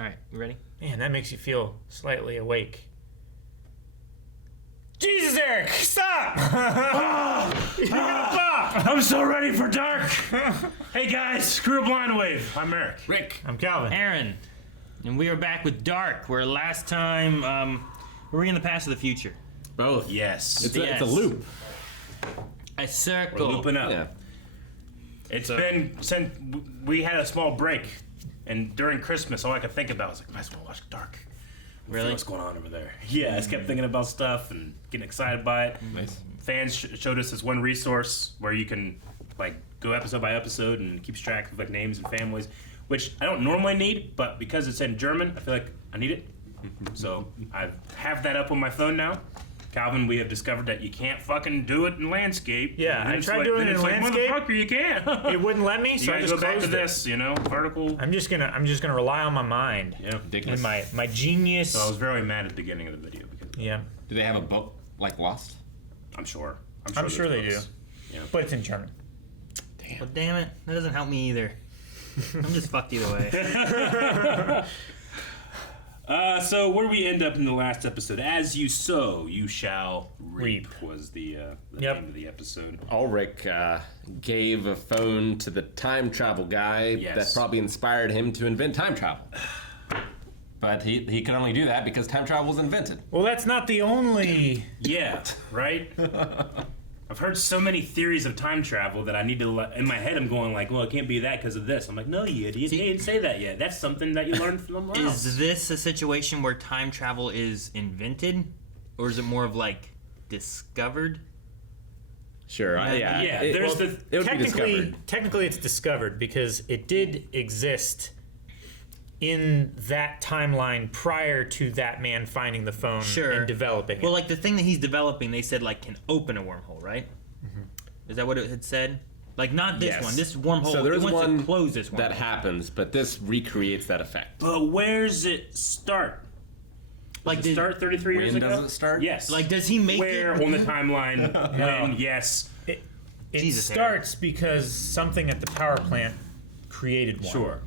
All right, you ready? Man, that makes you feel slightly awake. Jesus, Eric, stop! You're gonna pop! I'm so ready for dark. Hey guys, screw a blind wave. I'm Eric. Rick. I'm Calvin. Aaron, and we are back with Dark, where last time, were we in the past or the future? Both. Yes. It's Yes. a loop. A circle. We're looping up. Yeah. It's been since we had a small break, and during Christmas, all I could think about was like, might as well watch Dark. Really? What's going on over there? Yeah, I just kept thinking about stuff and getting excited by it. Nice. Fans showed us this one resource where you can like go episode by episode and keeps track of like names and families, which I don't normally need, but because it's in German, I feel like I need it. So I have that up on my phone now. Calvin, we have discovered that you can't fucking do it in landscape. Yeah, And I it's tried doing it in landscape. Motherfucker, you can't. It wouldn't let me, You so I gotta just go back to closed it. this, you know, vertical. I'm just gonna rely on my mind Yeah. Ridiculous. and my genius. So I was very mad at the beginning of the video because Yeah, Do they have a book like Lost? I'm sure. I'm sure they do. there's books. Yeah. But it's in German. Well, damn it, that doesn't help me either. I'm just fucked either way. So where we end up in the last episode, as you sow, you shall reap, was the Yep. name of the episode. Ulrich gave a phone to the time travel guy Yes. that probably inspired him to invent time travel. But he could only do that because time travel was invented. Well, that's not the only. Yeah, right? I've heard so many theories of time travel that I need to, in my head I'm going like, well, it can't be that because of this. I'm like, no, you idiot, you didn't say that yet. That's something that you learned from someone else. Is this a situation where time travel is invented? Or is it more of like discovered? Sure. Yeah, It, there's well, the- it would be discovered. Technically, it's discovered because it did exist in that timeline prior to that man finding the phone Sure. and developing it. Well, like the thing that he's developing, they said like can open a wormhole, right? Is that what it had said? Like not this Yes. one. This wormhole. So there it is wants one to close this that wormhole. happens, but this recreates that effect. But where's it start? Like Does it start 33 years When ago? does it start? Yes. Like does he make Where it? on the timeline? When? Yes. it Jesus, starts because something at the power plant created one. Sure.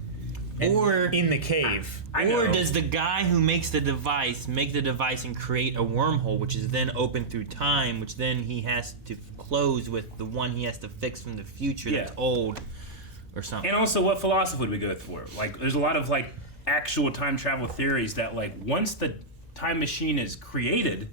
And Or- in the cave. I Or know. does the guy who makes the device make the device and create a wormhole, which is then open through time, which then he has to close with the one he has to fix from the future that's Yeah. old, or something? And also, what philosophy would we go for? Like, there's a lot of like actual time travel theories that like once the time machine is created,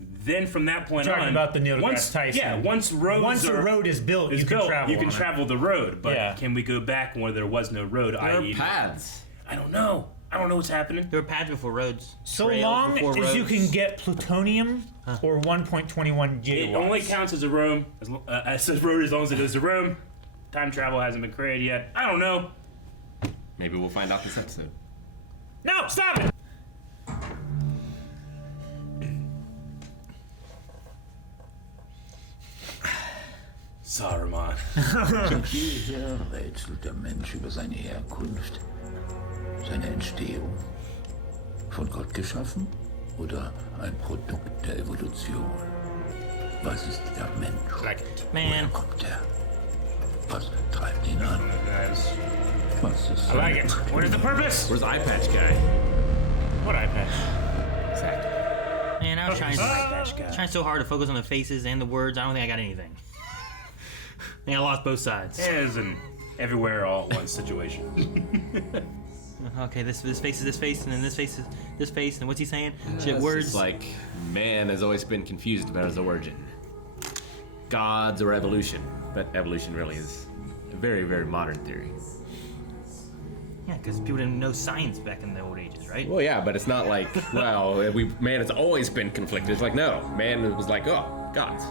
then from that point Talking on, about the Neil once, deGrasse Tyson. Yeah, once Once a road is built, you can travel. you can on it. travel the road. But Yeah. can we go back where there was no road? There i.e., are paths. I don't know. I don't know what's happening. There were paths before roads. So trails long before as you roads. can get plutonium or 1.21 gigawatts. It only counts as a room, as a road as long as it is a room. Time travel hasn't been created yet. I don't know. Maybe we'll find out this episode. No, stop it! Saruman. Jeher rätselt der Mensch über seine Herkunft, seine Entstehung. Von Gott geschaffen oder ein Produkt der Evolution? Was ist der Mensch? Like it. Man. Woher kommt er? Was treibt ihn an? Guys. Was ist I like it. What is the purpose? Where's the eye patch guy? What iPad? Exactly. Man, I was trying, Patch guy. trying so hard to focus on the faces and the words. I don't think I got anything. I think I lost both sides. It is an everywhere all at once situation. Okay, this face is this face, and then this face is this face, and what's he saying? Shit, It's words. just like man has always been confused about his origin. Gods or evolution, but evolution really is a very, very modern theory. Yeah, because people didn't know science back in the old ages, right? Well, yeah, but it's not like, well, man has always been conflicted. It's like, no, man was like, oh, gods,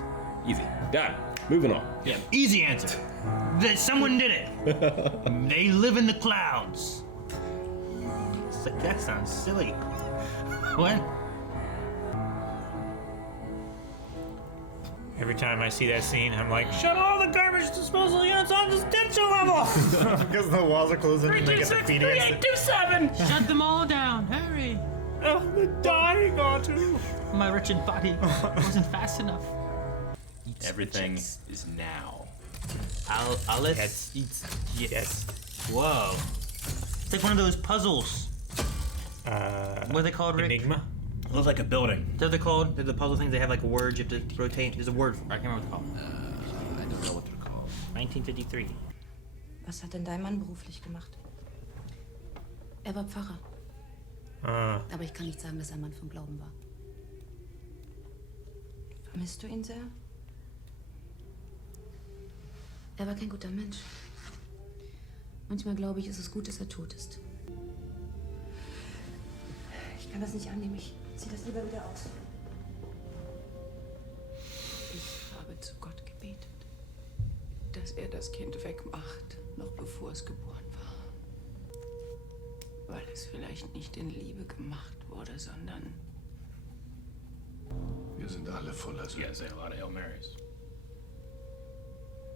easy, done, moving on. Yeah, easy answer. That someone did it. They live in the clouds. It's like, that sounds silly. What? Every time I see that scene, I'm like, shut all the garbage disposal units on this detention level! Because the walls are closing and they get their feet against it. 3827. Shut them all down. Hurry. Oh, they're dying, Otto. My wretched body wasn't fast enough. Everything is now. Alice eats. Yes. Whoa. It's like one of those puzzles. What are they called, Rick? Enigma. It looks like a building. What are they called? They're the puzzle things. They have like a word you have to rotate. There's a word for it. I can't remember what they're called. I don't know what they're called. 1953. Was hat denn dein Mann beruflich gemacht? Er war Pfarrer. Aber ich kann nicht sagen, dass er ein Mann vom Glauben war. Vermisst du ihn sehr? Er war kein guter Mensch. Manchmal glaube ich, ist es gut, dass er tot ist. Ich kann das nicht annehmen. Ich ziehe das lieber wieder aus. Ich habe zu Gott gebetet, dass er das Kind wegmacht, noch bevor es geboren war. Weil es vielleicht nicht in Liebe gemacht wurde, sondern... Wir sind alle voller Sünde. Yeah, say a lot of Hail Marys.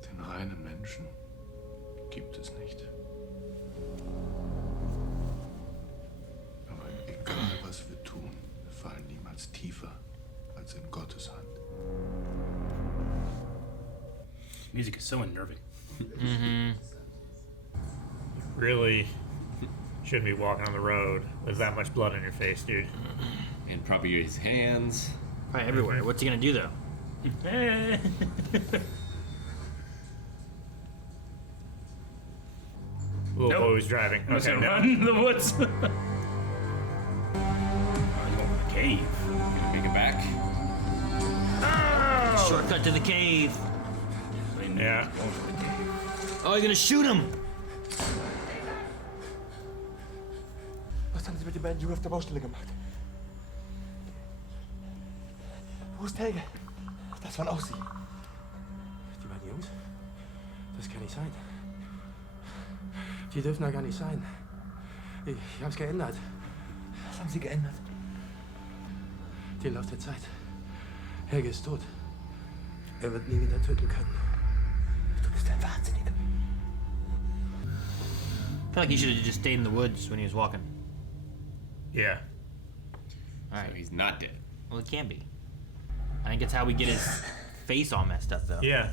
Den reinen Menschen gibt es nicht. Aber egal, was wir tun, wir fallen niemals tiefer als in Gottes Hand. Music is so unnerving. Really shouldn't be walking on the road with that much blood on your face, dude. And probably his hands. Probably everywhere. What's he gonna do though? Little Nope. boy was driving. I'm just Okay, gonna no. run in the woods. Oh, you going to the cave. Gonna make it back. Shortcut to the cave. Yeah. Oh, you're gonna shoot him. Was haben Sie mit den beiden Jungen auf der Baustelle gemacht? Wo ist Helge? Das waren auch Sie. Die beiden Jungs? Das kann nicht sein. Die dürfen da gar nicht sein. Ich hab's geändert. Was haben Sie geändert? Den Lauf der Zeit. Helge ist tot. Er wird nie wieder töten können. Du bist ein Wahnsinniger. I feel like he should have just stayed in the woods when he was walking. Yeah. All So right. he's not dead. Well, it can be. I think it's how we get his face all messed up, though. Yeah.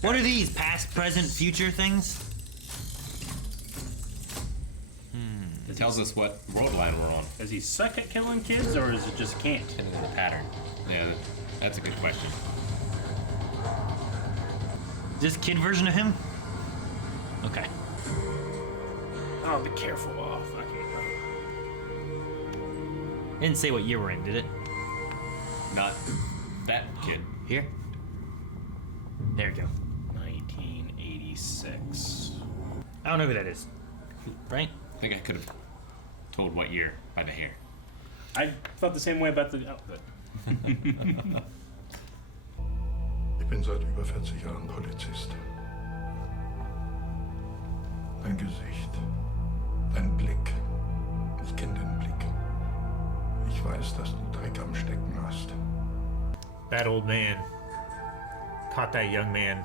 What are these? Past, present, future things? It tells us what world line we're on. Does he suck at killing kids, or is it just can't? And the pattern. Yeah, that's a good question. Is this kid version of him? Okay. Oh, be careful. Oh, fucking. Didn't say what year we're in, did it? Not that kid. Here? There we go. 1986. I don't know who that is. Right? I think I could have told what year by the hair. I felt the same way about the outfit. Ich bin seit über 40 Jahren Polizist. Dein Gesicht, dein Blick. Ich kenne den Blick. Ich weiß, dass du Dreck am Stecken hast. That old man caught that young man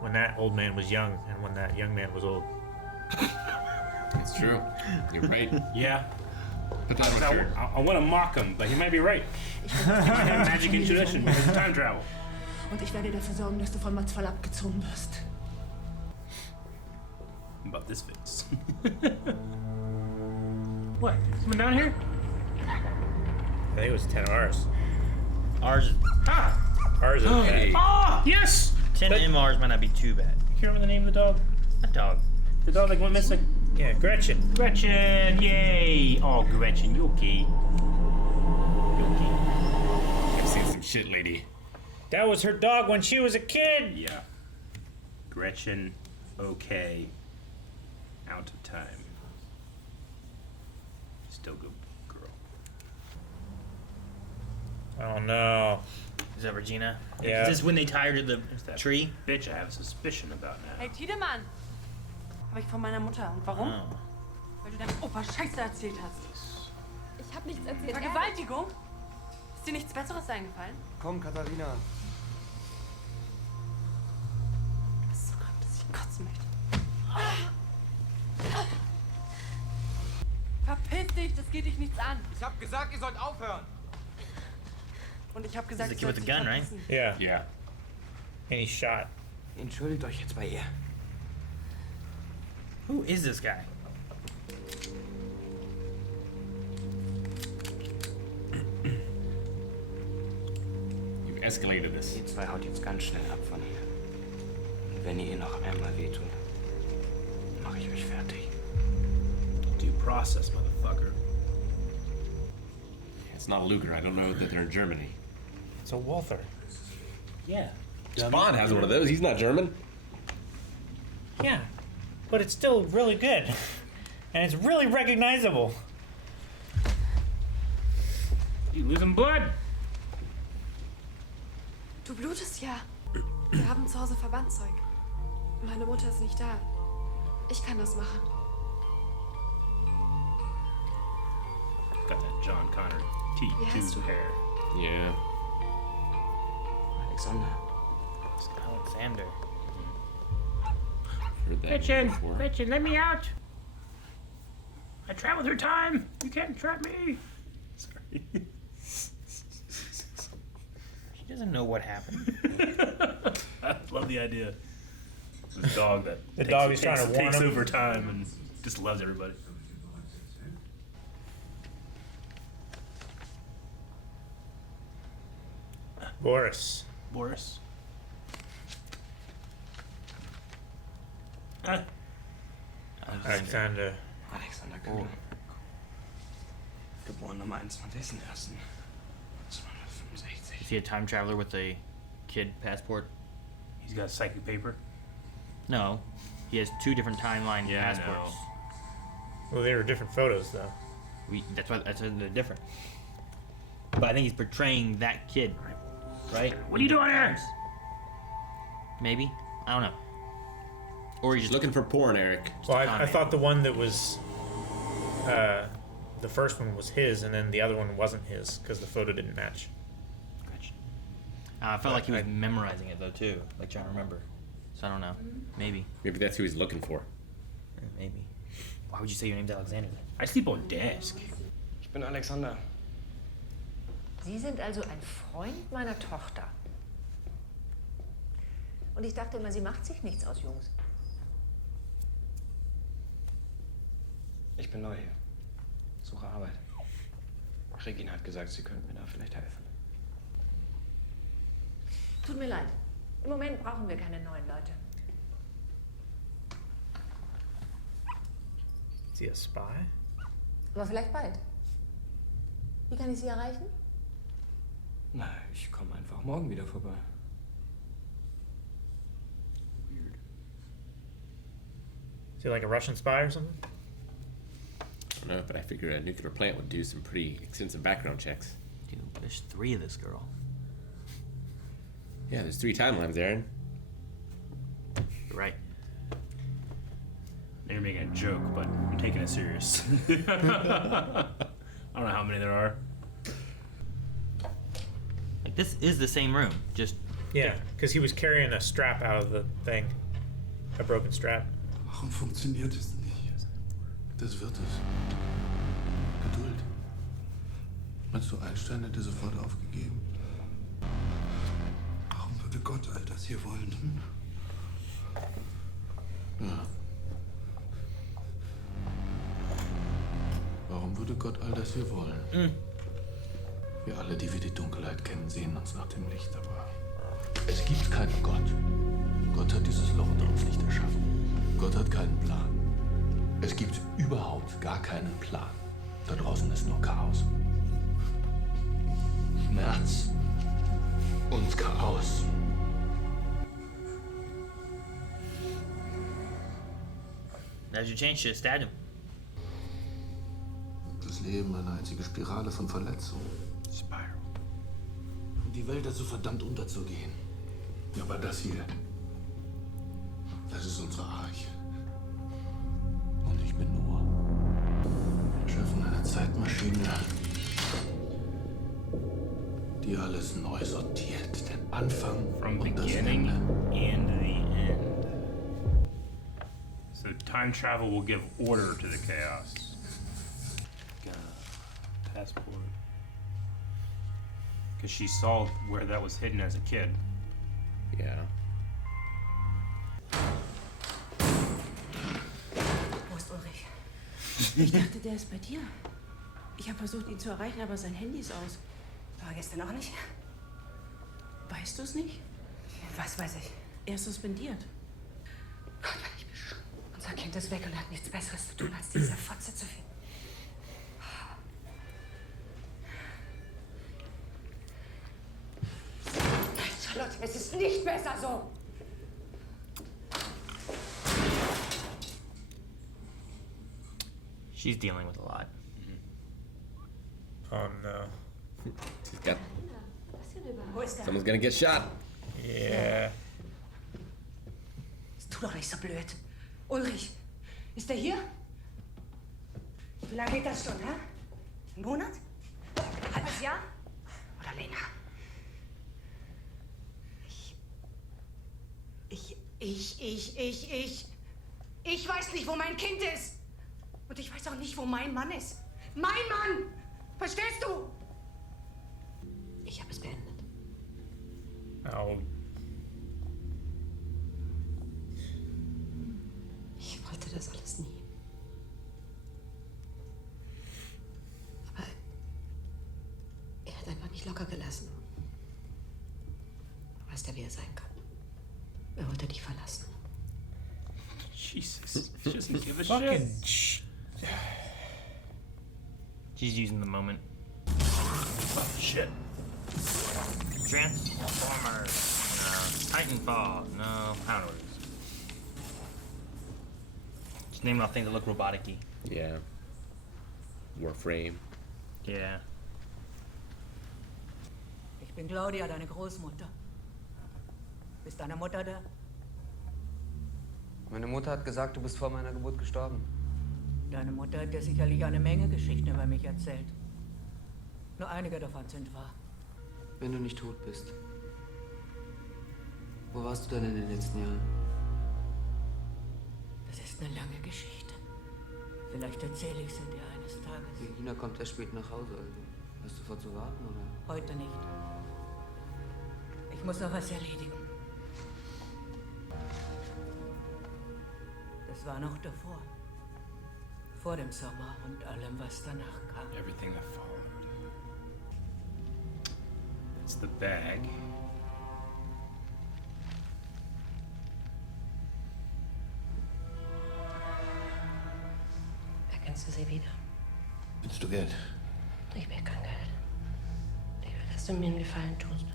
when that old man was young and when that young man was old. It's true. You're right. Yeah. Put that on a shirt. I want to mock him, but he might be right. He might have magic and tradition because of time travel. Und ich werde dafür sorgen, dass du von Mats Fall abgezogen wirst. About this face. What? Someone down here? I think it was 10 R's. Ours is... Ah! R's is bad. Ah! Yes! 10 MRs might not be too bad. You remember the name of the dog? A dog. The dog that went missing? Yeah, Gretchen. Gretchen! Yay! Oh, Gretchen, you okay? You okay? I've seen some shit, lady. That was her dog when she was a kid. Yeah. Gretchen, okay. Out of time. Still good girl. Oh no. Is that Regina? Yeah. Is this when they tie her to the There's that tree? bitch I have a suspicion about now. Hey Tiedemann! Habe ich von meiner Mutter. Und warum? Oh. Weil du deinem Opa Scheiße erzählt hast. Ich habe nichts erzählt. Vergewaltigung? Ist dir nichts Besseres eingefallen? Komm, Katharina. Du bist so krank, dass ich kotzen möchte. Verpiss dich, das geht dich nichts an. Ich hab gesagt, ihr sollt aufhören. Und ich habe gesagt, This is the kid with the dich gun, right? verpissen. Yeah. Yeah. And he shot. Entschuldigt euch jetzt bei ihr. Who is this guy? escalated this. Ihr zwei haut jetzt ganz schnell ab von hier. Und wenn ihr noch einmal wehtut, mache ich euch fertig. Due process, motherfucker. It's not Luger. I don't know that they're in Germany. It's a Walther. Yeah. Spawn has one of those. He's not German. Yeah, but it's still really good. And it's really recognizable. You losing blood? Du blutest ja. Wir haben zu Hause Verbandzeug. Meine Mutter ist nicht da. Ich kann das machen. Got that John Connor Wie heißt du? T2 hair. Yeah. Alexander. It's Alexander. Heard that Gretchen, before. Gretchen, let me out. I travel through time. You can't trap me. Sorry. He doesn't know what happened. I love the idea. This dog that The dog is trying to warn takes him. over time and just loves everybody. Boris. Boris. Alexander. Alexander Köhler. Geboren am 21.01.1965. Is he a time traveler with a kid passport? He's got psychic paper. No. He has two different timeline Yeah, I passports. Well, they were different photos, though. That's why they're different. But I think he's portraying that kid, right? What are you doing here? Maybe. I don't know. Or he's He's just looking for porn, Eric. Well, con I man. thought the one that was, the first one was his, and then the other one wasn't his because the photo didn't match. I felt like he was memorizing it though too, like trying to remember. So I don't know. Maybe. Maybe that's who he's looking for. Maybe. Why would you say your name's Alexander then? I sleep on desk. Ich bin Alexander. Sie sind also ein Freund meiner Tochter. Und ich dachte immer, sie macht sich nichts aus Jungs. Ich bin neu hier. Suche Arbeit. Regina hat gesagt, sie könnte mir da vielleicht helfen. Tut mir leid. Im Moment brauchen wir keine neuen Leute. Is he a spy? Aber vielleicht bald. Wie kann ich Sie erreichen? Na, ich komme einfach morgen wieder vorbei. Is he like a Russian spy or something? I don't know, but I figure a nuclear plant would do some pretty extensive background checks. Dude, there's 3 of this girl. Yeah, there's 3 timelines, Aaron. You're right. They're making a joke, but I'm taking it serious. I don't know how many there are. Like this is the same room, just Yeah, because he was carrying a strap out of the thing. A broken strap. Warum funktioniert es nicht? Das wird es. Geduld. Meinst du, Einstein hätte sofort aufgegeben? Warum würde Gott all das hier wollen? Ja. Warum würde Gott all das hier wollen? Wir alle, die wir die Dunkelheit kennen, sehen uns nach dem Licht, aber es gibt keinen Gott. Gott hat dieses Loch unter uns nicht erschaffen. Gott hat keinen Plan. Es gibt überhaupt gar keinen Plan. Da draußen ist nur Chaos. Schmerz und Chaos. now's your chance to stab him. Das Leben eine einzige Spirale von Verletzungen. Spiral. Und die Welt ist so verdammt unterzugehen. Aber das hier, das ist unsere Arche. Und ich bin nur. Wir schaffen eine Zeitmaschine, die alles neu sortiert. Den Anfang From und das beginning Ende. and the end. So time travel will give order to the chaos. Passport. Because she saw where that was hidden as a kid. Yeah. Wo ist Ulrich? Ich dachte, der ist bei dir. Ich habe versucht, ihn zu erreichen, aber sein Handy ist aus. War gestern auch nicht? Weißt du es nicht? Was weiß ich? Er ist suspendiert. Gott, bin ich bescheuert. Unser Kind ist weg und hat nichts Besseres zu tun, als diese Fotze zu finden. Nein, Charlotte, es ist nicht besser so. She's dealing with a lot. Oh no. She's got. Wo ist er? Someone's gonna get shot. Yeah. Tu doch nicht so blöd. Ulrich, ist er hier? Wie lange geht das schon, hä? Ein Monat? Halbes Jahr? Oder länger? Ich weiß nicht, wo mein Kind ist. Und ich weiß auch nicht, wo mein Mann ist. Mein Mann! Verstehst du? Ich habe es beendet. Oh. Ich wollte das alles nie. Aber er hat einfach nicht locker gelassen. Du weißt ja, wie er sein kann. Er wollte dich verlassen. Jesus. She doesn't give a Fucking shit. She's using the moment. Oh, shit. Transformers. No. Titanfall. No. I don't know what it is. Just naming off things that look robotic-y. Yeah. Warframe. Yeah. Ich bin Claudia, deine Großmutter. Ist deine Mutter da? Meine Mutter hat gesagt, du bist vor meiner Geburt gestorben. Deine Mutter hat dir sicherlich eine Menge Geschichten über mich erzählt. Nur einige davon sind wahr. Wenn du nicht tot bist. Wo warst du denn in den letzten Jahren? Das ist eine lange Geschichte. Vielleicht erzähle ich sie dir eines Tages. Regina kommt erst spät nach Hause. Hast du vor zu warten, oder? Heute nicht. Ich muss noch was erledigen. Das war noch davor. Vor dem Sommer und allem, was danach kam. Everything that followed. It's the bag. Erkennst du sie wieder? Willst du Geld? Ich will kein Geld. Ich will, dass du mir einen Gefallen tust.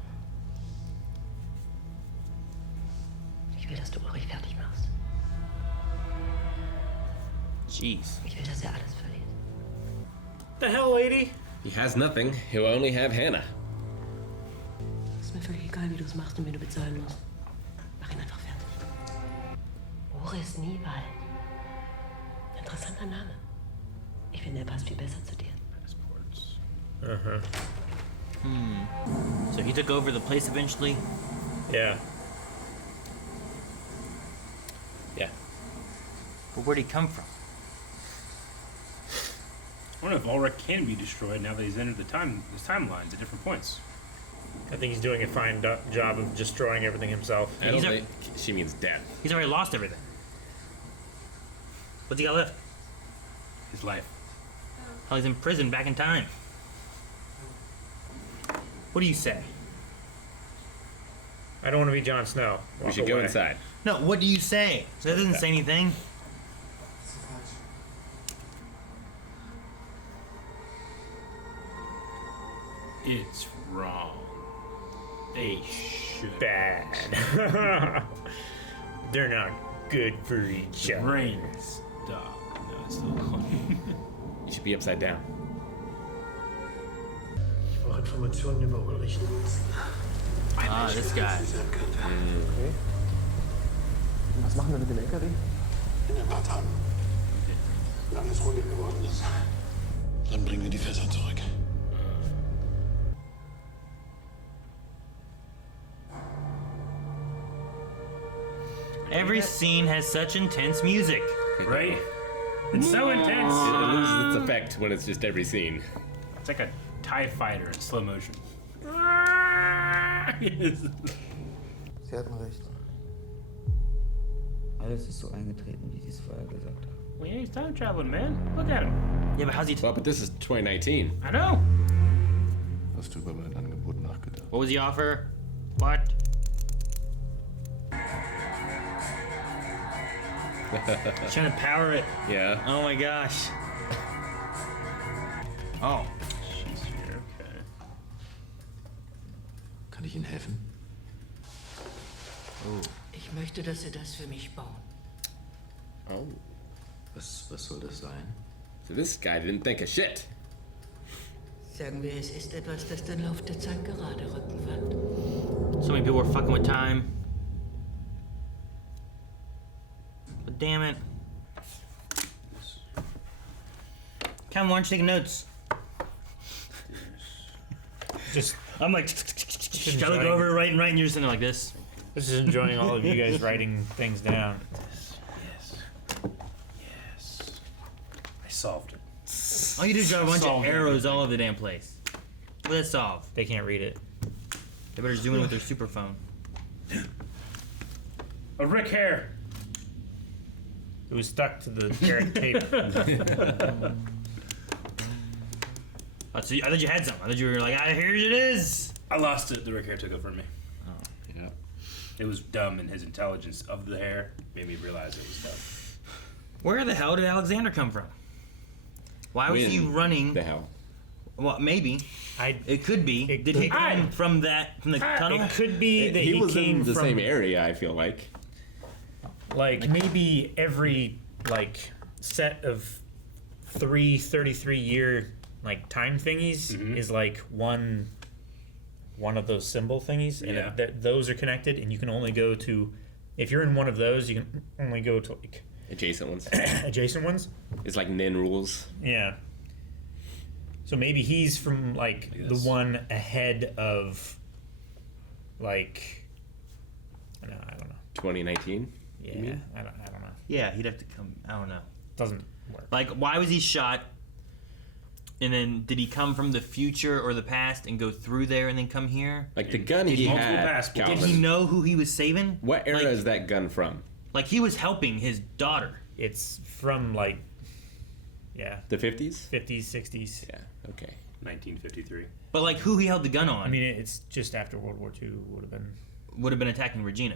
Ich will, dass du Ulrich fertig machst. Jeez. Ich will, dass er alles verliert. The hell, lady? He has nothing. He'll only have Hannah. Ist mir völlig egal, wie du es machst und wen du bezahlen musst. Mach ihn einfach fertig. Boris Niewald. Interessanter Name. Ich finde, er passt viel besser zu dir. Uh-huh. So he took over the place eventually? Yeah. Yeah. But where'd he come from? I wonder if Ulrich can be destroyed now that he's entered the timelines at different points. I think he's doing a fine job of destroying everything himself. I don't think she means death. He's already lost everything. What's he got left? His life. Oh, he's in prison back in time. What do you say? I don't want to be Jon Snow. We Walk should go away. inside. No, what do you say? That doesn't say anything. It's wrong. They should. Bad. They're not good for each other. Brain stop. No, it's still on. You should be upside down. Ich brauche Informationen über Ulrich. Ah, this guy. Okay. Und was machen wir mit dem LKW? In ein paar Tagen. Wenn alles ruhig geworden ist, dann bringen wir die Fässer zurück. Every scene has such intense music. Right? It's so intense. It loses its effect when it's just every scene. It's like a TIE fighter in slow motion. Sie hatten recht. Alles ist so eingetreten, wie sie es vorher gesagt haben. Well, yeah, he's time traveling, man. Look at him. Yeah, but how's he? Well, but this is 2019. I know. Hast du über mein Angebot nachgedacht? What was the offer? What? Trying to power it. Yeah. Oh my gosh. Oh. She's here, okay. Kann ich Ihnen helfen? Ich möchte, dass Sie das für mich bauen. Oh. Was soll das sein? So this guy didn't think of shit. Sagen wir, es ist etwas, das den Lauf der Zeit gerade rücken wird. So many people were fucking with time. But damn it. Come, why aren't you taking notes? Just I'm like, I look over, writing, and you're sitting there like this. Just enjoying all of you guys writing things down. Yes. I solved it. All you do is draw a bunch of Solved arrows all over the damn place. What did it solve? They can't read it. They better zoom in with their super phone. A Rick hair. It was stuck to the carrot tape. Oh, so I thought you had something. I thought you were like, here it is. I lost it. The Rick hair took it from me. Oh, yeah. It was dumb, and his intelligence of the hair made me realize it was dumb. Where the hell did Alexander come from? Why was he running? The hell? Well, maybe. It could be. Did he come from the tunnel? It could be that he he was came in the from same area, I feel like. like maybe every set of 33-year time thingies is like one of those symbol thingies, and those are connected, and you can only go to, if you're in one of those, you can only go to adjacent ones. Adjacent ones. It's like Nin rules. Yeah. So maybe he's from the one ahead of I don't know. 2019. Yeah, I don't know. Yeah, he'd have to come. I don't know. Doesn't work. Like, why was he shot? And then did he come from the future or the past and go through there and then come here? Like the gun he had. Did he know who he was saving? What era is that gun from? Like, he was helping his daughter. It's from the 50s? 50s, 60s. Yeah, okay. 1953. But like, who he held the gun on? I mean, it's just after World War II would have been attacking Regina.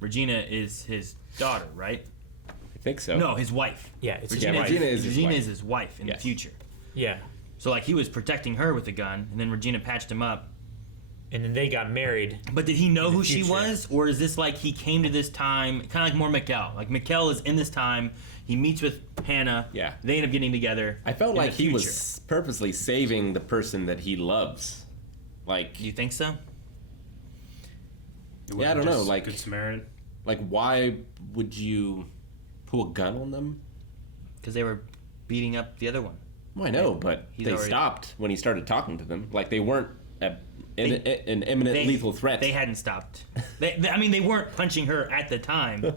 Regina is his daughter, right? I think so. No, his wife. Yeah, it's Regina, his wife. Regina is his wife in the future. Yeah. So like, he was protecting her with a gun, and then Regina patched him up. And then they got married. But did he know who she was? Or is this like he came to this time, kind of like more Mikkel? Like, Mikkel is in this time, he meets with Hannah, Yeah. they end up getting together. I felt in like the he future. was purposely saving the person that he loves. Like, you think so? Yeah, I don't know. Like, Good Samaritan. Like, why would you pull a gun on them? Because they were beating up the other one. Well, I know, but He's they already- stopped when he started talking to them. Like, they weren't an imminent lethal threat. They hadn't stopped. I mean, they weren't punching her at the time,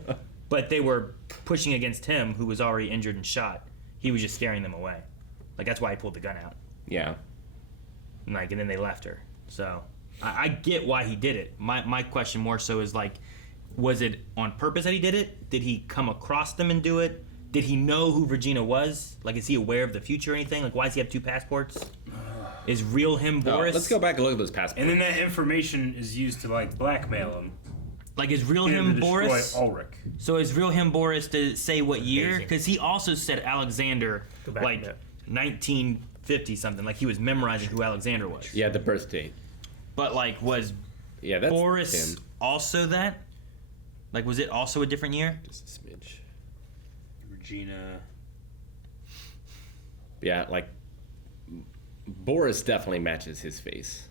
but they were pushing against him, who was already injured and shot. He was just scaring them away. Like, that's why he pulled the gun out. Yeah. And then they left her. So I get why he did it. My question more so is like, was it on purpose that he did it? Did he come across them and do it? Did he know who Regina was? Like, is he aware of the future or anything? Like, why does he have two passports? Is real him Boris? Let's go back and look at those passports. And then that information is used to like blackmail him. Like, is real And him to destroy Boris? Ulrich. So is real him Boris to say what year? Because he also said Alexander, Go back like a bit. 1950 something. Like, he was memorizing who Alexander was. Yeah, the birth date. But like, was that's Boris him. also that? Like, was it also a different year? Just a smidge. Regina. Yeah, like Boris definitely matches his face.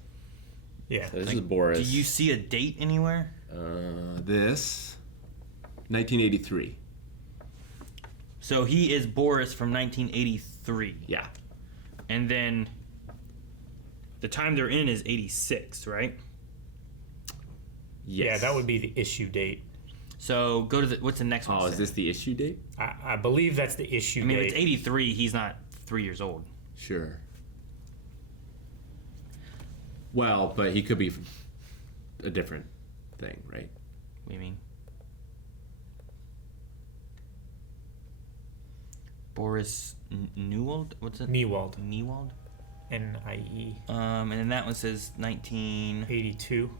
Yeah. So this is Boris. Do you see a date anywhere? This 1983. So he is Boris from 1983. Yeah. And then the time they're in is 86, right? Yes. Yeah, that would be the issue date. So go to what's the next one? Oh, is this the issue date? I believe that's the issue I mean, date. if it's 83, he's not 3 years old. Sure. Well, but he could be a different thing, right? What do you mean? Boris Newald? What's it? Newald. Newald? N-I-E. And then that one says 1982.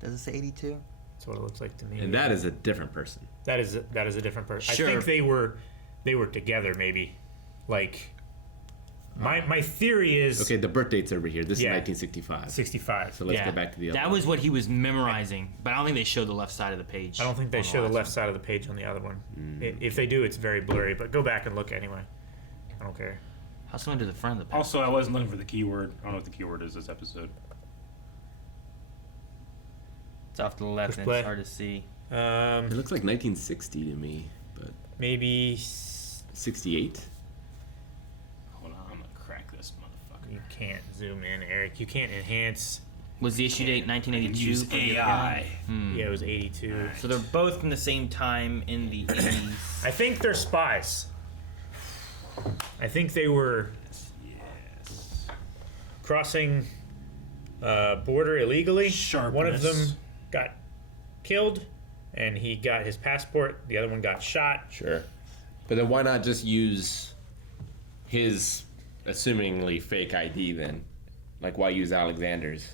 Does it say 82? That's what it looks like to me. And that is a different person. That is a different person. Sure. I think they were together maybe. Like my theory is Okay, the birth date's over here. This is 1965. 65. So let's go back to the other That was what he was memorizing, but I don't think they show the left side of the page. I don't think they on show the last left side of the page on the other one. If they do, it's very blurry. But go back and look anyway. I don't care. How someone to the front of the page? Also, I wasn't looking for the keyword. I don't know what the keyword is this episode. It's off to the left Push and play. it's hard to see. It looks like 1960 to me, but Maybe 68. Hold on, I'm gonna crack this motherfucker. you can't zoom in, Eric. You can't enhance. Was the issue date 1982? Use for the other AI. guy? Yeah, it was 82. So they're both from the same time in the 80s. I think they're spies. I think they were crossing border illegally. One of them got killed, and he got his passport. The other one got shot. Sure. But then why not just use his assumingly fake ID then? Like, why use Alexander's?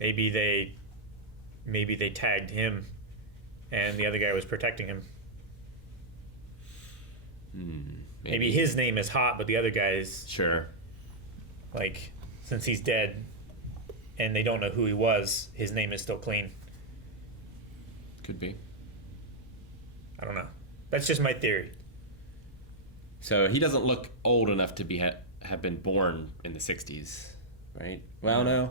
Maybe they tagged him, and the other guy was protecting him. Maybe his name is hot, but the other guy's Sure. like, since he's dead, and they don't know who he was, his name is still clean. Could be. I don't know. That's just my theory. So he doesn't look old enough to be have been born in the 60s, right? Well, no.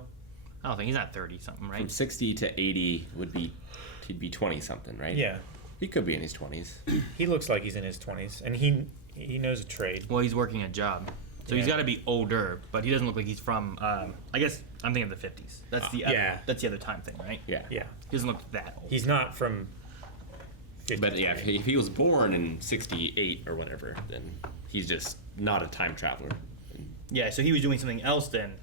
I don't think he's not 30 something, right? From 60 to 80 he'd be 20 something, right? Yeah. He could be in his 20s. He looks like he's in his 20s, and he knows a trade. Well, he's working a job, so he's got to be older. But he doesn't look like he's from. I guess I'm thinking of the 50s. That's the other, that's the other time thing, right? Yeah. Yeah. He doesn't look that old. He's not from. 50. But yeah, if he was born in 68 or whatever, then he's just not a time traveler. Yeah, so he was doing something else then,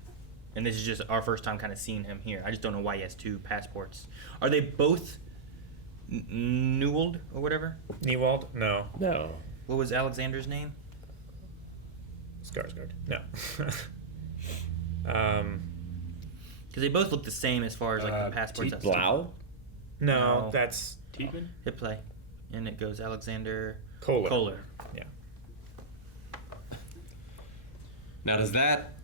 and this is just our first time kind of seeing him here. I just don't know why he has two passports. Are they both Newald or whatever? Newald? No. No. What was Alexander's name? Skarsgård. No. Because they both look the same as far as like the passports. Blau? No, that's Tietman? Hit play, and it goes Alexander Kohler. Yeah. Now, does that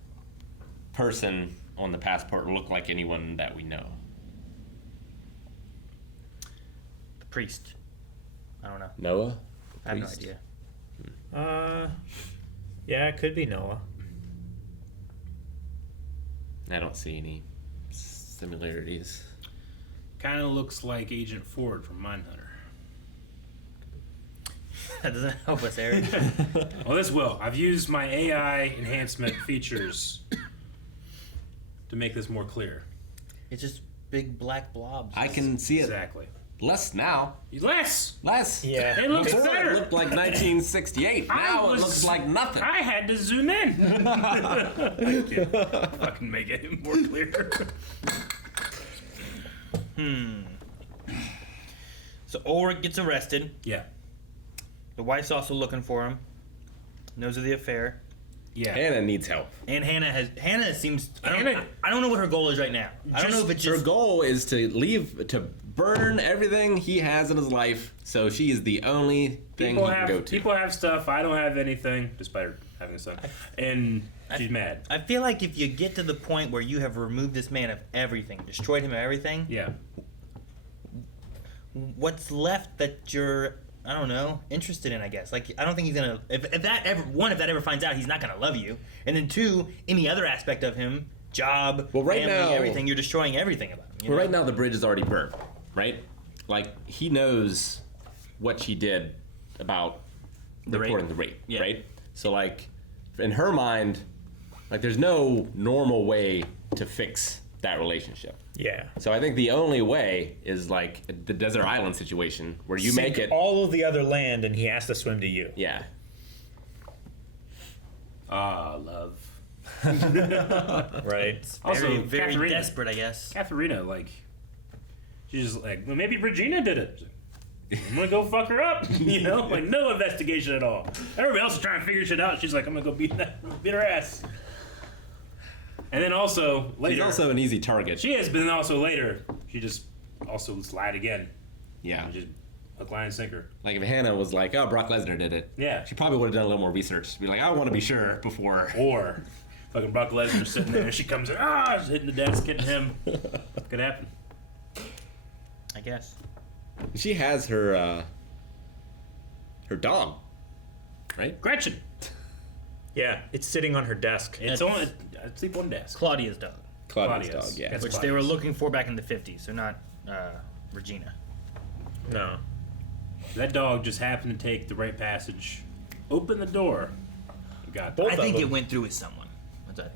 person on the passport look like anyone that we know? The priest. I don't know. Noah? I have no Priest? idea. Yeah, it could be Noah. I don't see any similarities. Kind of looks like Agent Ford from Mindhunter. That doesn't help us, Eric. Well, this will. I've used my AI enhancement features to make this more clear. It's just big black blobs. I can see it Exactly. less now. Less! Yeah. It looks Before better! it looked like 1968. Now it looks like nothing. I had to zoom in. I can't fucking make it more clear. So Ulrich gets arrested. Yeah. The wife's also looking for him. Knows of the affair. Yeah. Hannah needs help. And Hannah seems. I don't know what her goal is right now. I don't know if it's Her just. goal is to burn everything he has in his life, so she is the only thing he can go to. People have stuff. I don't have anything, despite her having stuff. And she's mad. I feel like if you get to the point where you have removed this man of everything, destroyed him of everything, Yeah. what's left that you're, I don't know, interested in, I guess. Like, I don't think he's gonna, if that ever finds out, he's not gonna love you. And then two, any other aspect of him, job, right family, now- everything, you're destroying everything about him. You Well, know? right now the bridge is already burned, right? Like, he knows what she did about The rape. reporting the rape, Yeah. right? So, like, in her mind, like, there's no normal way to fix that relationship. Yeah. So I think the only way is like the desert island situation where you Sink make it. all of the other land, and he has to swim to you. Yeah. Ah, love. Right. Very, very Katharina. desperate, I guess. Katharina, like, she's like, well, maybe Regina did it. I'm gonna go fuck her up, you know? Like, no investigation at all. Everybody else is trying to figure shit out. She's like, I'm gonna go beat her ass. And then also, later... She's also an easy target. She is, but then also later, She just also lied again. Yeah. And just hook, line, and sinker. Like if Hannah was like, "Oh, Brock Lesnar did it," Yeah. she probably would have done a little more research. To be like, "I want to be sure before." Or fucking Brock Lesnar sitting there, and she comes in, she's hitting the desk, hitting him. Could happen. I guess. She has her dog, right? Gretchen. Yeah, it's sitting on her desk. It's on. I sleep on desk. Claudia's dog. Claudia's dog, yeah. That's Which Claudia's. they were looking for back in the 50s, so not Regina. No. That dog just happened to take the right passage, open the door, got Both I of think them. it went through with someone. What's that?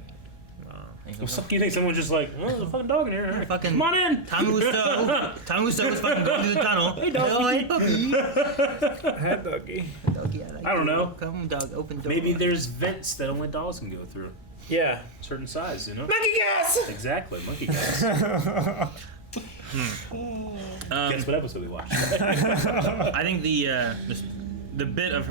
You think someone just like, oh, there's a fucking dog in here. Yeah, fucking Come on in. Tommy Wiseau was fucking going through the tunnel. Hey, doggy. Oh, hey, puppy. Hi, doggy. Doggy, like I don't you. know. Come, dog, open door. Maybe there's vents that only dogs can go through. Yeah. Certain size, you know? Monkey gas! Exactly, monkey gas. Guess what episode we watched? I think the bit of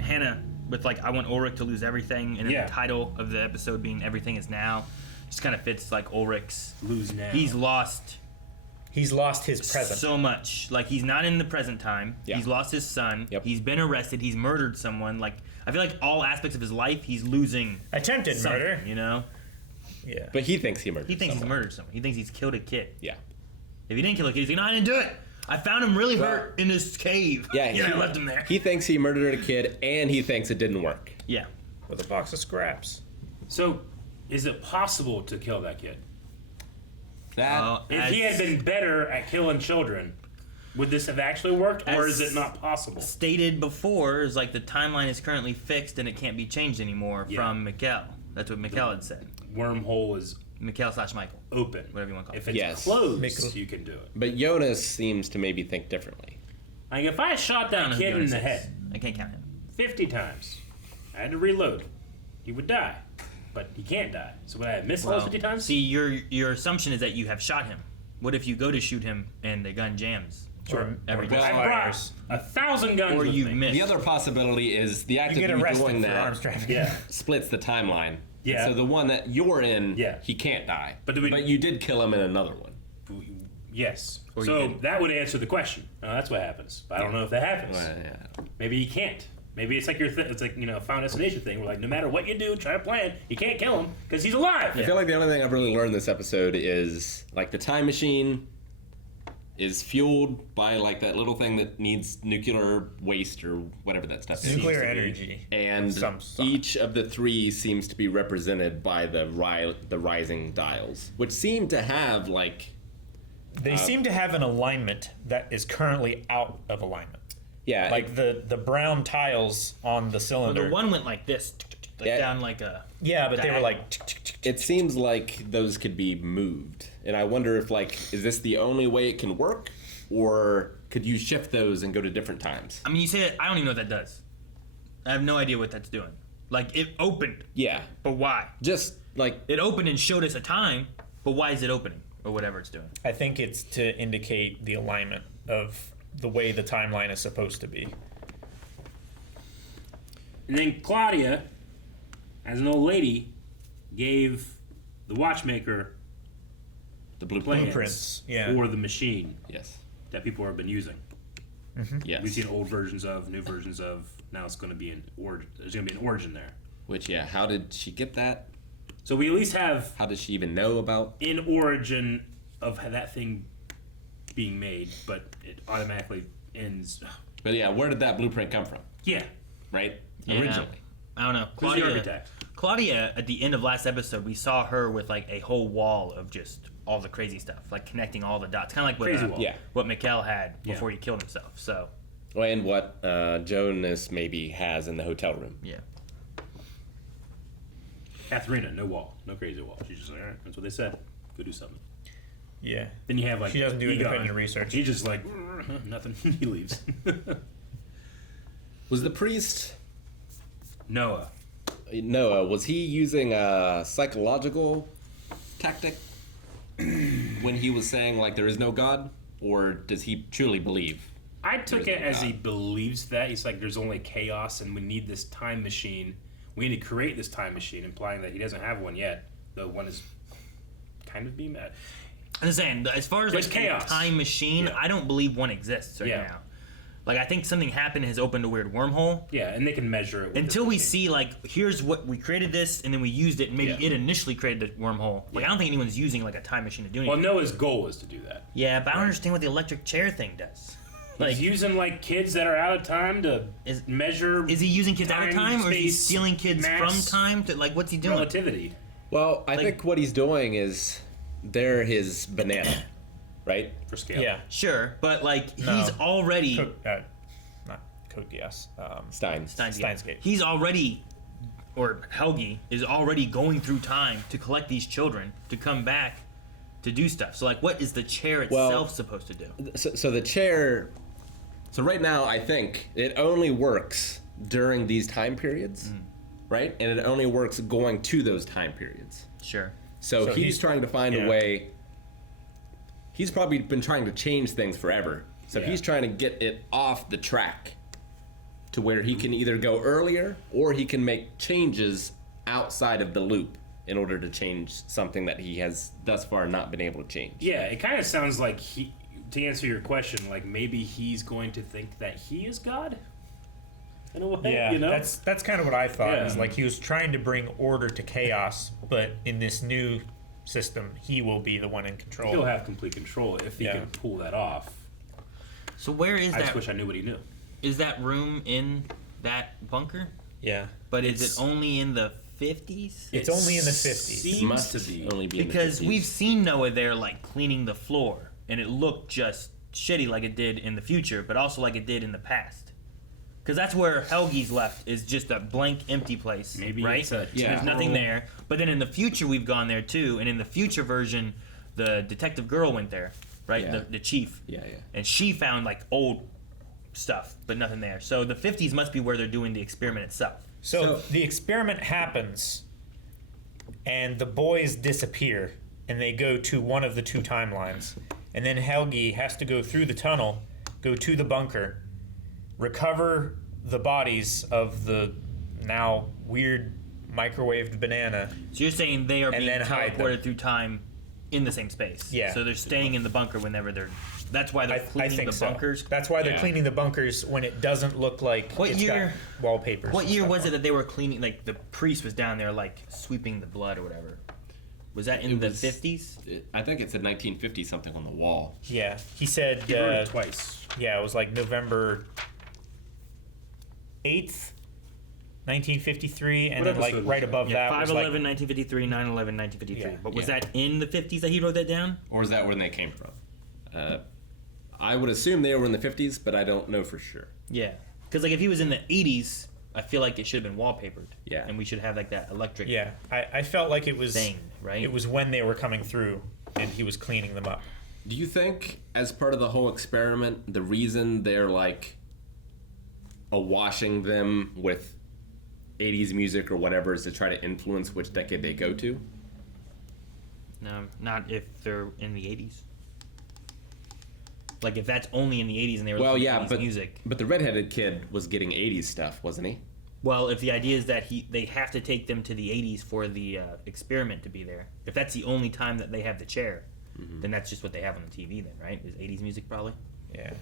Hannah with like I want Ulrich to lose everything, and Yeah. the title of the episode being "Everything Is Now," just kind of fits like Ulrich's. Lose now. He's lost his present. so much. Like he's not in the present time. Yeah. He's lost his son. Yep. He's been arrested. He's murdered someone. Like I feel like all aspects of his life, he's losing Attempted something, murder. You know. Yeah. But he thinks he murdered. He thinks someone. he's murdered someone. He thinks he's killed a kid. Yeah. If he didn't kill a kid, he's like, no, I didn't do it. I found him really hurt in this cave. Yeah. You know, I left him there. He thinks he murdered a kid, and he thinks it didn't work. Yeah. With a box of scraps. So, is it possible to kill that kid? That If he had been better at killing children, would this have actually worked, or is it not possible? Stated before, is like the timeline is currently fixed and it can't be changed anymore from Mikkel. That's what Mikkel had said. Wormhole is Mikkel/Michael. open. Whatever you want to call it. If it's Yes. closed, Mikkel. you can do it. But Jonas seems to maybe think differently. Like, if I shot I don't that know who kid in Jonas the is. head I can't count him. 50 times, I had to reload, he would die. But he can't die. So would I have missed all those 50 times? See, your assumption is that you have shot him. What if you go to shoot him and the gun jams? Or every well, time. I brought 1,000 guns Or with you me. miss. The other possibility is the act You of get you arrested doing for that arms trafficking. Yeah. splits the timeline. Yeah. So the one that you're in, Yeah. he can't die. But do we- you did kill him in another one. Yes. Or you So did. that would answer the question. That's what happens. But I don't know if that happens. Well, yeah. Maybe he can't. Maybe it's like it's like, you know, a Final Destination thing where like no matter what you do, try to plan, you can't kill him because he's alive. I feel like the only thing I've really learned this episode is like the time machine is fueled by like that little thing that needs nuclear waste or whatever that stuff is. Nuclear energy. And Some sort. each of the three seems to be represented by the rising dials, which seem to have like They seem to have an alignment that is currently out of alignment. yeah, Like the brown tiles on the Well, cylinder. the one went like this, like Yeah. down like a. Yeah, but they were like. it seems like those could be moved, and I wonder if like is this the only way it can work, or could you shift those and go to different times? I mean, you say it. I don't even know what that does. I have no idea what that's doing. Like it opened, Yeah, but why? just like It opened and showed us a time, but why is it opening or whatever it's doing? I think it's to indicate the alignment of the way the timeline is supposed to be. And then Claudia, as an old lady, gave the watchmaker the blueprint. Blueprints, yeah. for the machine Yes, that people have been using. yes. We've seen old versions of, new versions of. Now it's going to be an origin. There's going to be an origin there. Which yeah, how did she get that? So we at least have How does she even know about? an origin of that thing being made, but it automatically ends. But yeah, where did that blueprint come from? Yeah. Right, Yeah. originally. I don't know. Who's the architect? Claudia, at the end of last episode, we saw her with like a whole wall of just all the crazy stuff, like connecting all the dots, kind of like what Crazy wall. Yeah. what Mikkel had before Yeah. he killed himself. So Well, and what Jonas maybe has in the hotel room. yeah, Katharina, no wall, no crazy wall. She's just like, all right, that's what they said. Go do something. Yeah. Then you have like She doesn't do Egon. independent research. He's just like nothing. He leaves. Was the priest Noah. Noah? Was he using a psychological tactic when he was saying like there is no God, or does he truly believe? I took There's it no as he God. believes that. He's like, there's only chaos, and we need this time machine. We need to create this time machine, implying that he doesn't have one yet. Though one is kind of being mad. I'm just saying, as far as There's like chaos. a time machine, Yeah. I don't believe one exists right Yeah. now. Like, I think something happened has opened a weird wormhole. Yeah, and they can measure it. With Until this we machine. see, like, here's what we created this, and then we used it, and maybe Yeah. it initially created the wormhole. Like, I don't think anyone's using like a time machine to do Well, anything. Noah's goal is to do that. Yeah, but I don't understand what the electric chair thing does. He's using like kids that are out of time to measure. Is he using kids out of time, or is he space, stealing kids mass, from time? To like, what's he doing? Relativity. Well, I think what he's doing is they're his banana, right? For scale. Yeah. Sure, but like No. he's already Not Code Geass. Steins Gate. He's already, or Helgi is already going through time to collect these children to come back to do stuff. So like, what is the chair itself supposed to do? So the chair. So right now, I think it only works during these time periods, right? And it only works going to those time periods. Sure. So So he's he's- trying to find yeah. a way. He's probably been trying to change things forever. So Yeah. he's trying to get it off the track to where he can either go earlier or he can make changes outside of the loop in order to change something that he has thus far not been able to change. Yeah, it kind of sounds like to answer your question, like maybe he's going to think that he is God. In a way, Yeah, you know. that's kind of what I thought. Yeah. Is like he was trying to bring order to chaos, but in this new system, he will be the one in control. He'll have complete control if he Yeah. can pull that off. So where is I just that? wish I knew what he knew. Is that room in that bunker? Yeah, But is it only in the 50s? it's only in the 50s. Seems Must to be. only be in the Because 50s. we've seen Noah there like cleaning the floor, and it looked just shitty like it did in the future, but also like it did in the past. Because that's where Helgi's left, is just a blank, empty place. Maybe right? it's a There's nothing there. But then in the future, we've gone there too, and in the future version, the detective girl went there, right? Yeah. The chief. Yeah. And she found like old stuff, but nothing there. So the 50s must be where they're doing the experiment itself. So the experiment happens, and the boys disappear, and they go to one of the two timelines. And then Helgi has to go through the tunnel, go to the bunker, recover the bodies of the now weird microwaved banana. So you're saying they are And being then hide them. teleported through time in the same space. Yeah. So they're staying in the bunker whenever they're. That's why they're I cleaning think the so. bunkers. That's why they're Yeah. cleaning the bunkers when it doesn't look like What it's year- got wallpapers. What and year stuff was on it that they were cleaning? Like the priest was down there, like sweeping the blood or whatever. Was that in It the was- 50s? I think it said 1950 something on the wall. Yeah, he said. He wrote it twice. Yeah, it was like November 8th, 1953, and What then like episode was right that? above Yeah, that was 5/11, like 1953, 9/11, 1953. Yeah. But was Yeah. that in the 50s that he wrote that down? Or is that when they came from? I would assume they were in the 50s, but I don't know for sure. Yeah. Because like if he was in the 80s, I feel like it should have been wallpapered. Yeah. And we should have like that electric. yeah. I felt like it was Thing, right? It was when they were coming through, and he was cleaning them up. Do you think, as part of the whole experiment, the reason they're like awashing them with 80s music or whatever is to try to influence which decade they go to? No, not if they're in the 80s. Like if that's only in the 80s and they were Well, listening yeah, to 80s but music. but the redheaded kid was getting 80s stuff, wasn't he? Well, if the idea is that they have to take them to the 80s for the experiment to be there. If that's the only time that they have the chair, then that's just what they have on the TV then, right? Is 80s music probably? Yeah.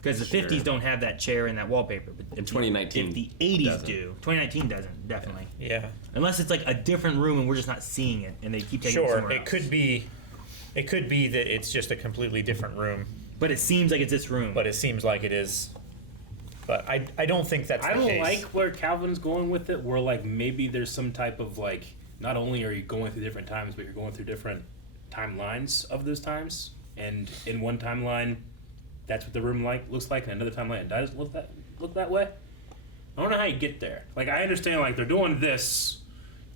Because the Sure. 50s don't have that chair and that wallpaper. But if 2019 if the 80s doesn't. do. 2019 doesn't, definitely. Yeah. Unless it's like a different room and we're just not seeing it and they keep taking it Sure. somewhere It else. could be. It could be that it's just a completely different room, But it seems like it's this room. but it seems like it is. But I don't think that's I the don't case. like where Calvin's going with it, where like maybe there's some type of like, not only are you going through different times, but you're going through different timelines of those times. And in one timeline, that's what the room looks like, and another timeline it doesn't look that way. I don't know how you get there. Like I understand like they're doing this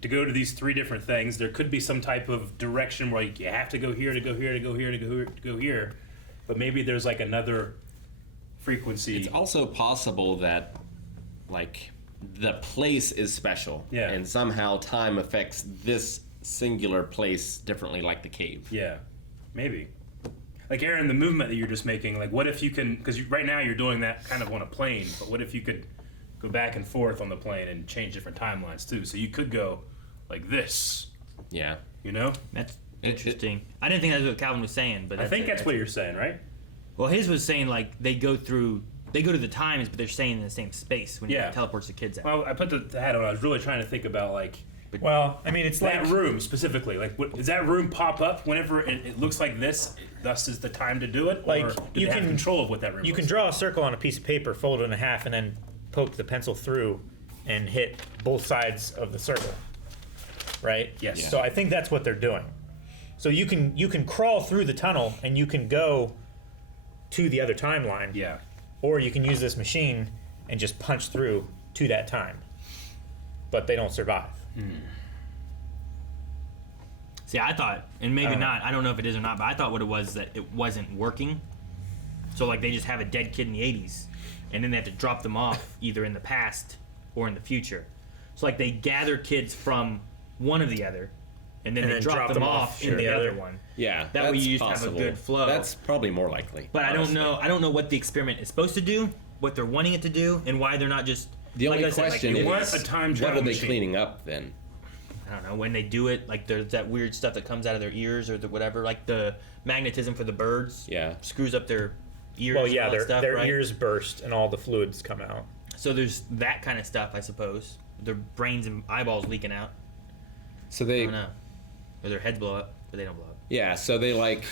to go to these three different things. There could be some type of direction where you have to go here to go here to go here to go here to go here, but maybe there's like another frequency. It's also possible that, like, the place is special. Yeah. And somehow time affects this singular place differently, like the cave. Yeah, maybe. Like Aaron, the movement that you're just making, like what if you can, because right now you're doing that kind of on a plane, but what if you could go back and forth on the plane and change different timelines too? So you could go like this, Yeah. you know? Interesting. I didn't think that's what Calvin was saying, but I think that's what you're saying, right? Well, his was saying like they go to the times, but they're staying in the same space when he teleports the kids out. Well, I put the hat on. I was really trying to think about Well, I mean, it's that like room specifically. Like, does that room pop up whenever it looks like this? Thus is the time to do it. Like, or do you they have can- control of what that room. you can draw a circle on a piece of paper, fold it in half, and then poke the pencil through and hit both sides of the circle. Right? Yes. Yeah. So I think that's what they're doing. So you can crawl through the tunnel and you can go to the other timeline. Yeah. Or you can use this machine and just punch through to that time. But they don't survive. See, I thought, and maybe not, I don't know if it is or not, but I thought what it was that it wasn't working. So, like, they just have a dead kid in the 80s, and then they have to drop them off either in the past or in the future. So, like, they gather kids from one or the other, and then they drop them off in the other one. Yeah, That way that's you just possible. have a good flow. That's probably more likely. But honestly. I don't know what the experiment is supposed to do, what they're wanting it to do, and why they're not just... The like only I said, like, question it is, was a time what travel are they machine. cleaning up then? I don't know, when they do it, like there's that weird stuff that comes out of their ears or whatever, like the magnetism for the birds screws up their ears. Well, and yeah, all that their stuff, right? ears burst and all the fluids come out. So there's that kind of stuff, I suppose. Their brains and eyeballs leaking out. So they... I don't know. Or their heads blow up, but they don't blow up. Yeah, so they like,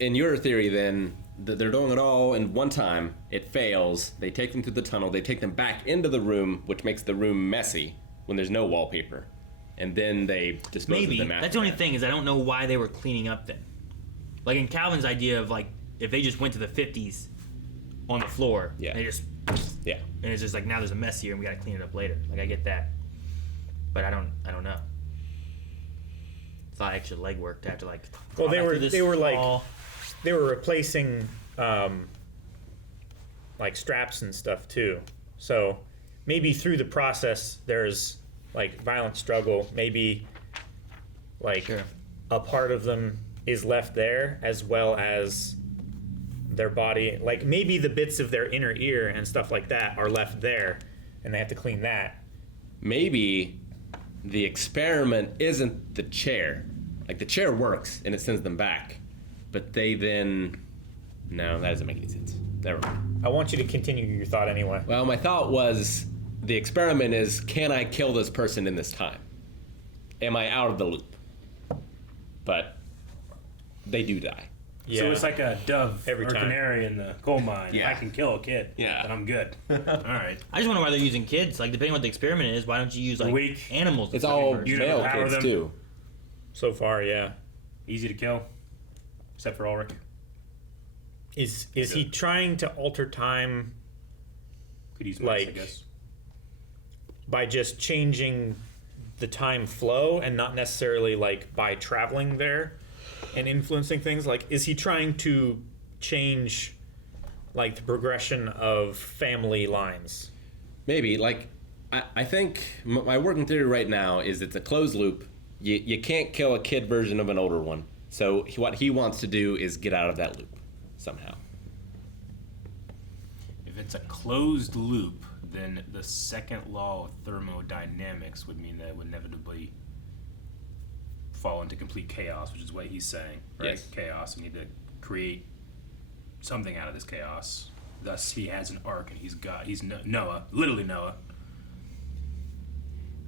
in your theory then, they're doing it all in one time, it fails, they take them through the tunnel, they take them back into the room, which makes the room messy when there's no wallpaper. And then they dispose Maybe. of them after That's the only thing, is I don't know why they were cleaning up then. Like in Calvin's idea of like, if they just went to the 50s on the floor, they just... Yeah. And it's just like, now there's a mess here and we gotta clean it up later. Like, I get that. But I don't know. It's a lot of extra legwork to have to like... Well, crawl they back through were this like hall. they were replacing like straps and stuff too. So maybe through the process there's like violent struggle. Maybe like a part of them is left there as well as their body. Like maybe the bits of their inner ear and stuff like that are left there, and they have to clean that. Maybe the experiment isn't the chair. Like the chair works and it sends them back. But they then... No, that doesn't make any sense. Never mind. I want you to continue your thought anyway. Well, my thought was the experiment is, can I kill this person in this time? Am I out of the loop? But they do die. So it's like a dove Every or time. canary in the coal mine. Yeah. I can kill a kid. Yeah. Then I'm good. All right. I just wonder why they're using kids. Like, depending on what the experiment is, why don't you use like Weak. animals? It's instead all of You birds? know, male power kids them. too. So far, yeah. Easy to kill. Except for Ulrich. Is he trying to alter time Could use mice, I like guess. by just changing the time flow and not necessarily like by traveling there and influencing things? Like, is he trying to change like the progression of family lines? Maybe. Like, I think my working theory right now is it's a closed loop. You can't kill a kid version of an older one. So what he wants to do is get out of that loop somehow. If it's a closed loop, then the second law of thermodynamics would mean that it would inevitably fall into complete chaos, which is what he's saying, right? Yes. Chaos. We need to create something out of this chaos. Thus, he has an arc, and he's Noah, literally Noah.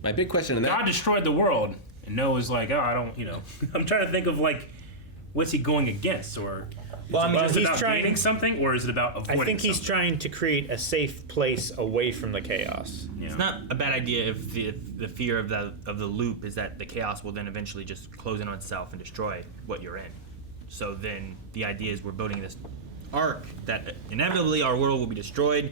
My big question in that... God destroyed the world, and Noah's like, oh, I don't, I'm trying to think of like, what's he going against, or Well, I mean, is it he's about trying- gaining something, or is it about avoiding I think he's something? trying to create a safe place away from the chaos. It's not a bad idea if the fear of the loop is that the chaos will then eventually just close in on itself and destroy what you're in. So then the idea is we're building this arc that inevitably our world will be destroyed.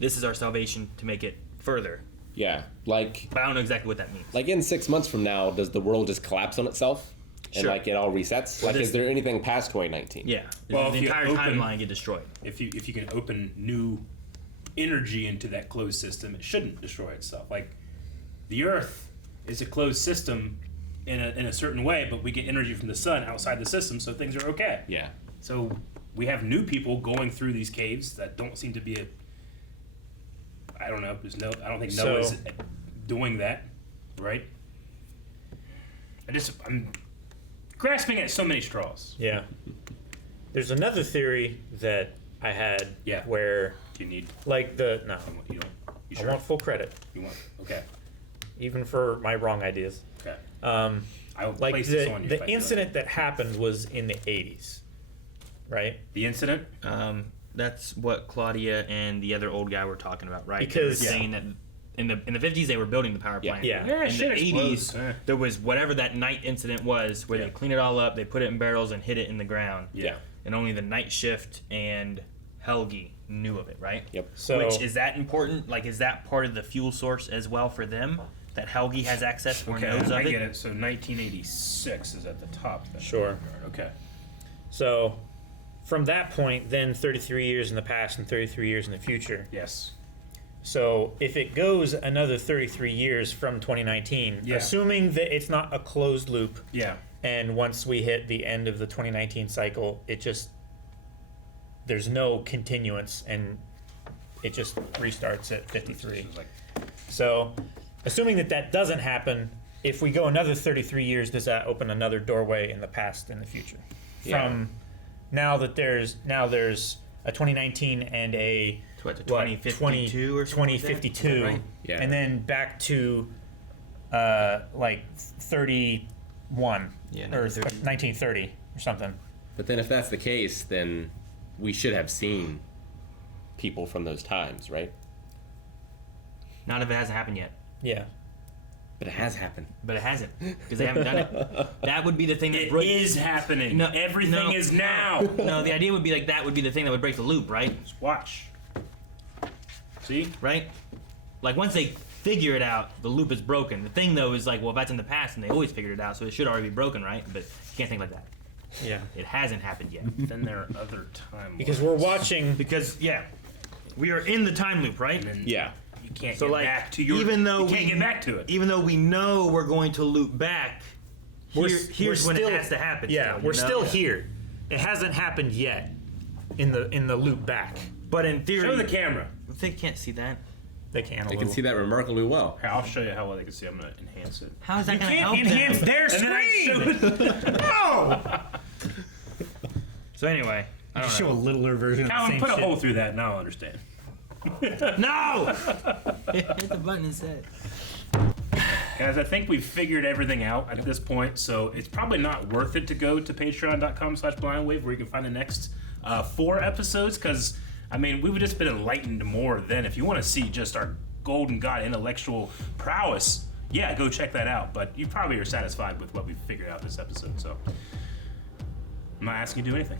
This is our salvation to make it further. Yeah, like... But I don't know exactly what that means. Like in 6 months from now, does the world just collapse on itself? And Sure. like it all resets? Well, Like, this- is there anything past 2019? Yeah. Well, the if you entire open- timeline get destroyed. If you can open new energy into that closed system, it shouldn't destroy itself. Like the Earth is a closed system in a certain way, but we get energy from the sun outside the system, so things are okay. Yeah. So we have new people going through these caves that don't seem to be I don't know. I don't think So- Noah's doing that, right? I'm grasping at so many straws. Yeah. There's another theory that I had where Do you need? like the no. You don't. You I sure? want full credit. You want? Okay. Even for my wrong ideas. Okay. I will Like place this on you. if I the feel incident that happened was in the 80s, right? The incident? That's what Claudia and the other old guy were talking about, right? Because- they were saying that in the 50s they were building the power plant. Yeah. Yeah, In shit the explodes. 80s, there was whatever that night incident was, where they cleaned it all up, they put it in barrels and hid it in the ground. Yeah. And only the night shift and Helgi knew of it, right? Yep. So Which is that important? Like, is that part of the fuel source as well for them? That Helgi has access or Okay, knows I of it? get it. So 1986 is at the top. Then. Sure. Okay. So from that point, then 33 years in the past and 33 years in the future. Yes. So if it goes another 33 years from 2019, Yeah. assuming that it's not a closed loop, Yeah. and once we hit the end of the 2019 cycle, it just there's no continuance and it just restarts at 53. This is like, So, assuming that that doesn't happen, if we go another 33 years, does that open another doorway in the past and the future? Yeah. From now that there's a 2019 and a What, to 2052 or something like that? 2052, Right? Yeah. and then back to like 31 Yeah, or 1930. 1930 or something. But then if that's the case, then we should have seen people from those times, right? Not if it hasn't happened yet. Yeah. But it has happened. But it hasn't, because they haven't done it. That would be the thing that it breaks. is happening. No, Everything no, is now. No, the idea would be like that would be the thing that would break the loop, right? Just watch. See? Right? Like once they figure it out, the loop is broken. The thing though is like, well, that's in the past and they always figured it out, so it should already be broken, right? But you can't think like that. Yeah. It hasn't happened yet. Then there are other timelines. Because we're watching. Because we are in the time loop, right? And then Yeah. you can't So get like, back to your. even though you can't get back to it. even though we know we're going to loop back, here's we're when still- it has to happen. Yeah, still, we're you know? still here. It hasn't happened yet in the loop back. But in theory, Show the camera. they can't see that. They can. They can see that remarkably well. Here, I'll show you how well they can see. I'm gonna enhance it. How is that going to Can't help enhance them? their And then I screen. No. So anyway, I don't Show a littler version of the Alan, same put a shit. hole through that, and I'll understand. No! Hit the button instead. Guys, I think we've figured everything out at this point, so it's probably not worth it to go to patreon.com/blindwave where you can find the next 4 episodes, because, I mean, we would just been enlightened more then. If you want to see just our golden god intellectual prowess, yeah, go check that out. But you probably are satisfied with what we've figured out this episode, so I'm not asking you to do anything.